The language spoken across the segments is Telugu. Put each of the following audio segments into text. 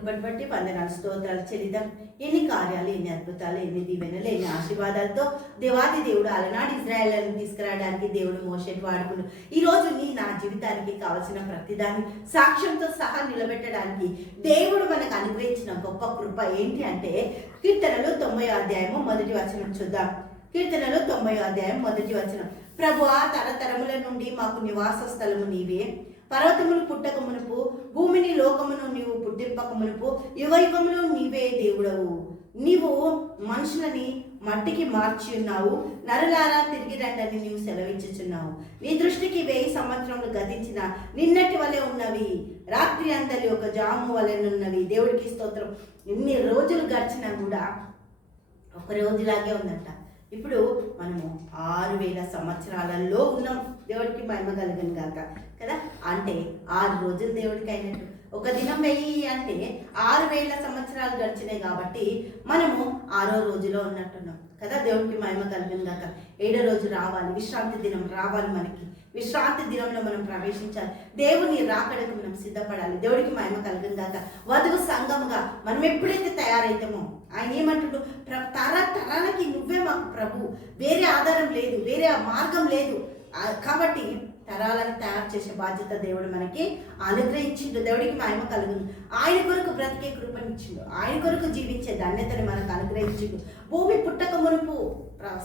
కృపను బట్టి వందనాలు స్తోత్రాలు చెల్లిద్దాం. ఎన్ని కార్యాలు, ఎన్ని అద్భుతాలు, ఎన్ని దీవెనలు, ఎన్ని ఆశీర్వాదాలతో దేవాది దేవుడు అలనాడు ఇజ్రాయేలును తీసుకురావడానికి దేవుడు మోషేని వాడుకున్నాడు. ఈ రోజు నా జీవితానికి కావలసిన ప్రతిదాన్ని సాక్ష్యంతో సహా నిలబెట్టడానికి దేవుడు మనకు అనుగ్రహించిన గొప్ప కృప ఏంటి అంటే కీర్తనలు 90వ అధ్యాయము 1వ వచనం చూద్దాం. కీర్తనలు 90వ అధ్యాయం 1వ వచనం. ప్రభువా, తరతరముల నుండి మాకు నివాస స్థలము నీవే. పర్వతములు పుట్టక మునుపు, భూమిని లోకమును నీవు పుట్టింపక మునుపు, యుగయుగములు నీవే దేవుడవు. నీవు మనుషులని మట్టికి మార్చి ఉన్నావు. నరులారా తిరిగి రండని నీవు సెలవిచ్చుచున్నావు. నీ దృష్టికి 1000 సంవత్సరములు గతించిన నిన్నటి వలె ఉన్నవి, రాత్రి అంతలి ఒక జాము వలెనున్నవి. దేవుడికి స్తోత్రం. ఎన్ని రోజులు గడిచినా కూడా ఒక రోజులాగే ఉందంట. ఇప్పుడు మనము 6000 సంవత్సరాలలో ఉన్నాం. దేవుడికి మహిమ కలుగును గాక కదా. అంటే 6 రోజులు దేవుడికి అయినట్టు. ఒక దినం 1000 అంటే 6000 సంవత్సరాలు గడిచినాయి కాబట్టి మనము 6వ రోజులో ఉన్నట్టున్నాం కదా. దేవుడికి మహిమ కలుగును గాక. 7వ రోజు రావాలి, విశ్రాంతి దినం రావాలి. మనకి విశ్రాంతి దినంలో మనం ప్రవేశించాలి. దేవుని రాకడకు మనం సిద్ధపడాలి. దేవుడికి మహిమ కలుగును గాక. వధువు సంఘముగా మనం ఎప్పుడైతే తయారైతామో ఆయన ఏమంటుడు, తరతరాలకి నువ్వే మాకు ప్రభు, వేరే ఆధారం లేదు, వేరే మార్గం లేదు. కాబట్టి తరాలను తయారు చేసే బాధ్యత దేవుడు మనకి అనుగ్రహించిండు. దేవుడికి మహిమ కలుగును. ఆయన కొరకు బ్రతికే కృపనిచ్చిండు. ఆయన కొరకు జీవించే ధన్యతని మనకు అనుగ్రహించిండు. భూమి పుట్టక మునుపు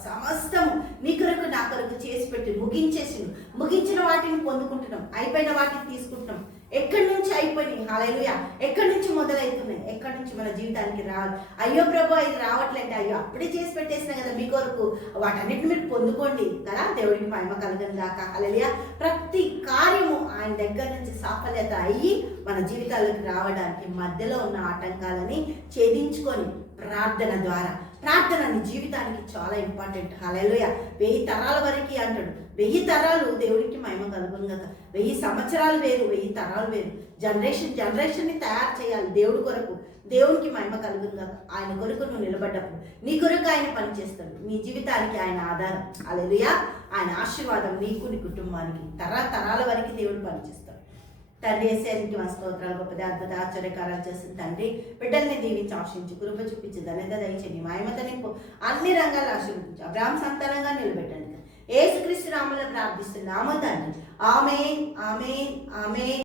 సమస్తము నీ కొరకు నా కొరకు చేసి పెట్టి ముగించేసిండు. ముగించిన వాటిని పొందుకుంటున్నాం, అయిపోయిన వాటిని తీసుకుంటున్నాం. ఎక్కడి నుంచి అయిపోయినాయి, హల్లెలూయా, ఎక్కడి నుంచి మొదలవుతున్నాయి, ఎక్కడి నుంచి మన జీవితానికి రావాలి. అయ్యో ప్రభు ఇది రావట్లేదు, అయ్యో అప్పుడే చేసి పెట్టేసినా కదా మీ కొరకు, వాటన్నిటిని మీరు పొందుకోండి కదా. దేవుడికి మహిమ కలుగును గాక. హల్లెలూయా. ప్రతి కార్యము ఆయన దగ్గర నుంచి సాఫల్యత అయ్యి మన జీవితాలకు రావడానికి మధ్యలో ఉన్న ఆటంకాలని ఛేదించుకొని ప్రార్థన ద్వారా, ప్రార్థన నీ జీవితానికి చాలా ఇంపార్టెంట్. హల్లెలూయా. 1000 తరాల వరకు అంటాడు. 1000 తరాలు దేవుడికి మహిమ కలుగును గాక. 1000 సంవత్సరాలు వేరు, 1000 తరాలు వేరు. జనరేషన్ని తయారు చేయాలి దేవుడి కొరకు. దేవునికి మహిమ కలుగును గాక. ఆయన కొరకు నువ్వు నిలబడ్డప్పుడు నీ కొరకు ఆయన పనిచేస్తాడు. నీ జీవితానికి ఆయన ఆధారం. హల్లెలూయా. ఆయన ఆశీర్వాదం నీకు, నీ కుటుంబానికి తరాల వరకు దేవుడు పనిచేస్తాడు. తండ్రి యేసయ్యకి మా స్తోత్రాలు. గొప్ప అద్భుత ఆశ్చర్యకారాలు చేస్తుంది తండ్రి. బిడ్డల్ని దీవించి ఆశించి కృప చూపించి ధన్యత దయచేయండి. మహిమతో నింపు, అన్ని రంగాలు ఆశీర్వదించి అబ్రాహాము సంతానంగా నిలబెట్టండి. యేసుక్రీస్తు నామములో ప్రార్థిస్తున్నాము తండ్రి. ఆమేన్, ఆమేన్, ఆమేన్.